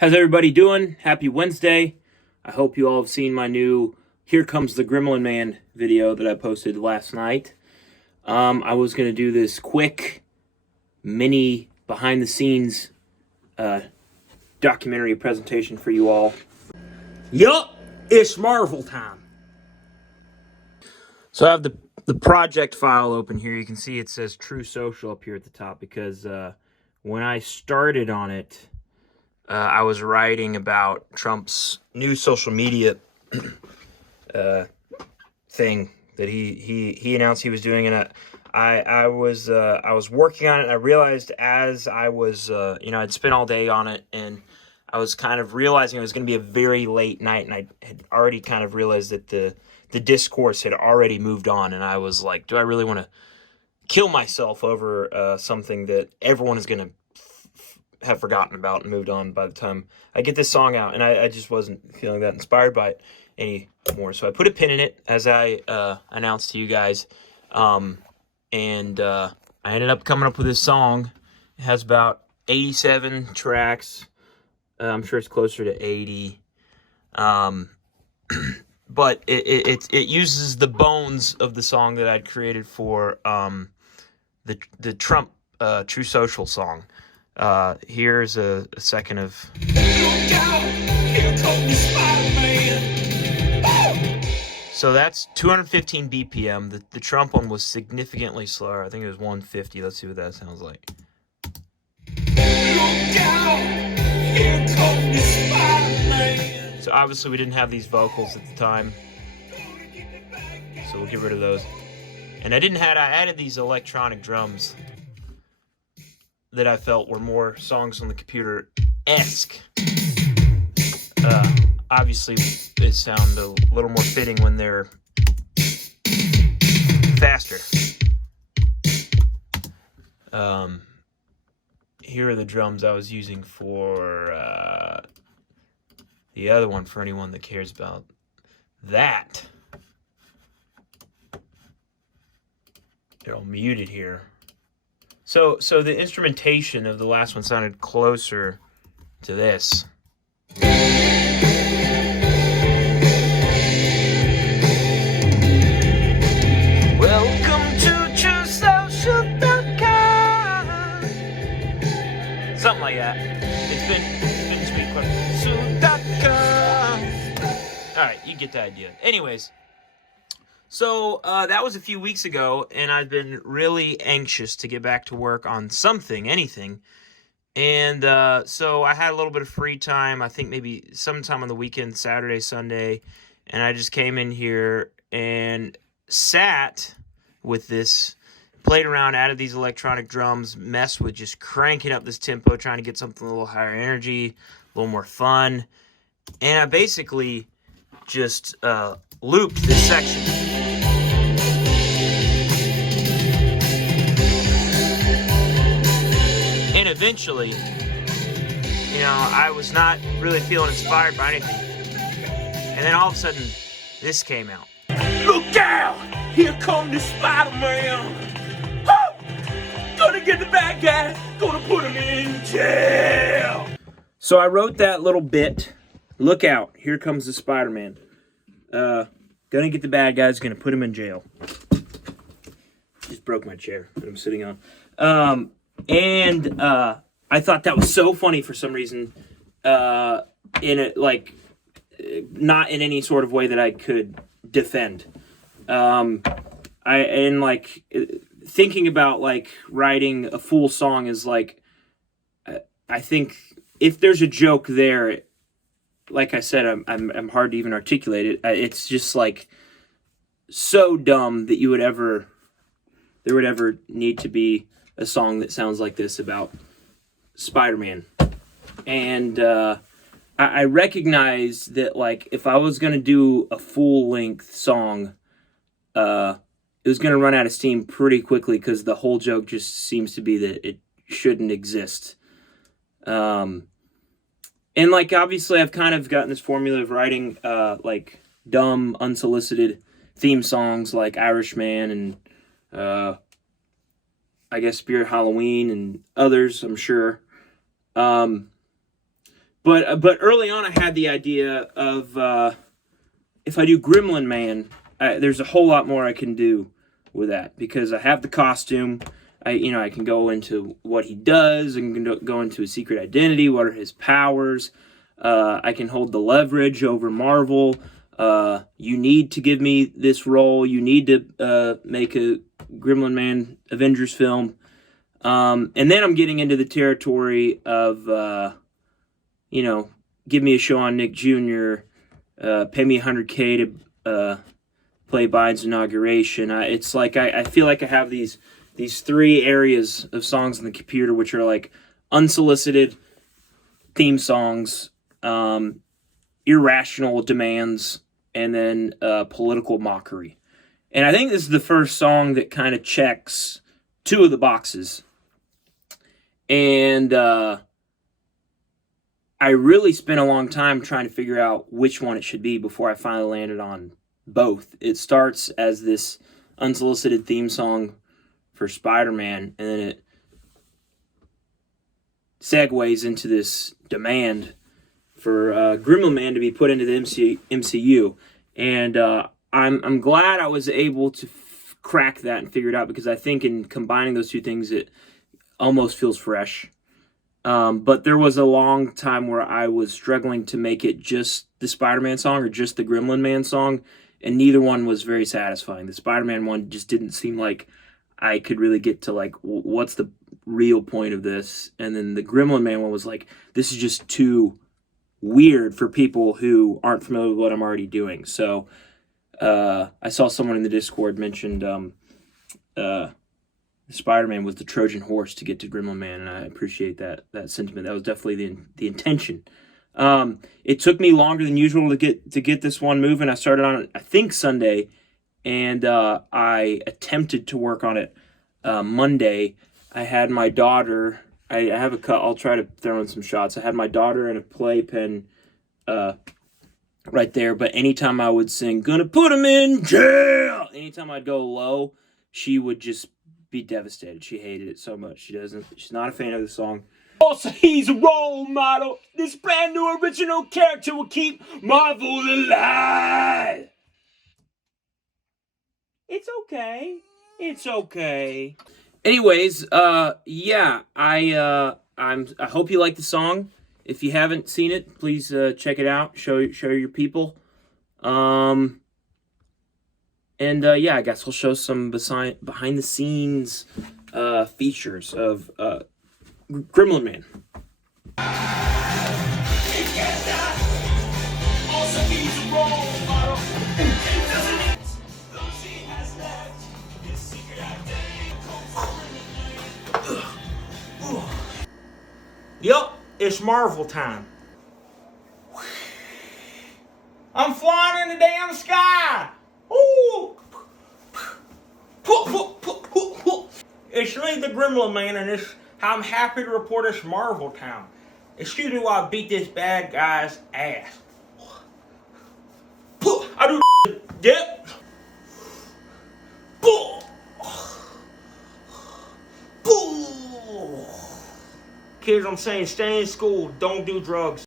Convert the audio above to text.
How's everybody doing? Happy Wednesday. I hope you all have seen my new Here Comes the Gremlin Man video that I posted last night. I was going to do this quick mini behind the scenes documentary presentation for you all. Yup, it's Marvel time. So I have the project file open here. You can see it says True Social up here at the top because when I started on it, I was writing about Trump's new social media thing that he announced he was doing, and I was working on it. And I realized as I was I'd spent all day on it, and I was kind of realizing it was going to be a very late night, and I had already kind of realized that the discourse had already moved on, and I was like, do I really want to kill myself over something that everyone is going to have forgotten about and moved on by the time I get this song out? And I just wasn't feeling that inspired by it anymore. So I put a pin in it, as I announced to you guys. I ended up coming up with this song. It has about 87 tracks. I'm sure it's closer to 80. But it uses the bones of the song that I'd created for the Trump True Social song. Here's a second of. So that's 215 BPM. The Trump one was significantly slower. I think it was 150. Let's see what that sounds like. So obviously we didn't have these vocals at the time, so we'll get rid of those. And I added these electronic drums that I felt were more songs on the computer-esque. Obviously, it sounds a little more fitting when they're faster. Here are the drums I was using for the other one, for anyone that cares about that. They're all muted here. So the instrumentation of the last one sounded closer to this. Welcome to TrueSocial.com. Something like that. It's been sweet. TrueSocial.com. All right, you get the idea. Anyways. So that was a few weeks ago, and I've been really anxious to get back to work on anything. And so I had a little bit of free time, I think maybe sometime on the weekend, Saturday, Sunday, and I just came in here and sat with this, played around, added these electronic drums, messed with just cranking up this tempo, trying to get something a little higher energy, a little more fun. And I basically just looped this section. And eventually, I was not really feeling inspired by anything. And then all of a sudden, this came out. Look out! Here come the Spider-Man! Woo! Gonna get the bad guy, gonna put him in jail! So I wrote that little bit. Look out, here comes the Spider-Man. Gonna get the bad guys, gonna put him in jail. Just broke my chair that I'm sitting on. I thought that was so funny for some reason, not in any sort of way that I could defend. Thinking about writing a full song is I think if there's a joke there, like I said, I'm hard to even articulate it. It's just so dumb that there would ever need to be a song that sounds like this about Spider-Man. And I recognize that if I was going to do a full-length song, it was going to run out of steam pretty quickly because the whole joke just seems to be that it shouldn't exist. And obviously I've kind of gotten this formula of writing dumb, unsolicited theme songs like Irishman and I guess Spirit Halloween and others, I'm sure. but early on, I had the idea of if I do Gremlin Man, there's a whole lot more I can do with that because I have the costume. I can go into what he does and go into his secret identity. What are his powers? I can hold the leverage over Marvel. You need to give me this role. You need to make a Gremlin Man Avengers film. And then I'm getting into the territory of, give me a show on Nick Jr., pay me $100K to play Biden's inauguration. It's like I feel like I have these three areas of songs on the computer, which are like unsolicited theme songs, irrational demands, and then political mockery. And I think this is the first song that kind of checks two of the boxes. And I really spent a long time trying to figure out which one it should be before I finally landed on both. It starts as this unsolicited theme song for Spider-Man, and then it segues into this demand for Gremlin Man to be put into the MCU. And I'm glad I was able to crack that and figure it out, because I think in combining those two things, it almost feels fresh. But there was a long time where I was struggling to make it just the Spider-Man song or just the Gremlin Man song, and neither one was very satisfying. The Spider-Man one just didn't seem like I could really get to, like, what's the real point of this? And then the Gremlin Man one was like, this is just too weird for people who aren't familiar with what I'm already doing. So I saw someone in the Discord mentioned Spider-Man was the Trojan horse to get to Gremlin Man, and I appreciate that sentiment. That was definitely the intention. It took me longer than usual to get this one moving. I started on it, I think, Sunday, and I attempted to work on it Monday. I had my daughter. I have a cut. I'll try to throw in some shots. I had my daughter and a playpen right there, but anytime I would sing, "Gonna put him in jail," anytime I'd go low, she would just be devastated. She hated it so much. She's not a fan of the song. Also, he's a role model. This brand new original character will keep Marvel alive. It's okay. It's okay. Anyways, yeah, I hope you like the song. If you haven't seen it, please check it out. Show your people. And yeah, I guess we'll show some behind the scenes features of Gremlin Man. Yup, it's Marvel time. I'm flying in the damn sky. Ooh. It's me, the Gremlin Man, and I'm happy to report it's Marvel town. Excuse me while I beat this bad guy's ass. I do dip. Kids, I'm saying stay in school, don't do drugs.